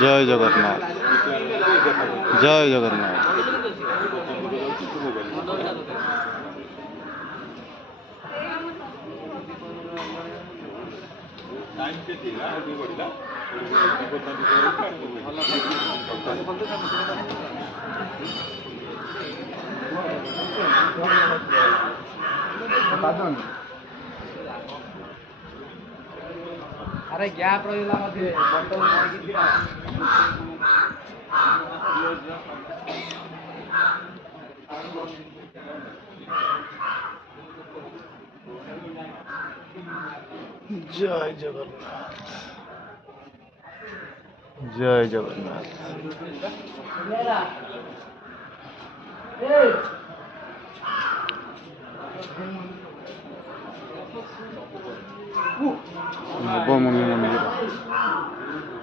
जय जगन्नाथ, जय जगन्नाथ। अरे गॅप राहिला मध्ये बॉटल जय जगन्नाथ, जय जगन्नाथ। नवमुनि मंदिर।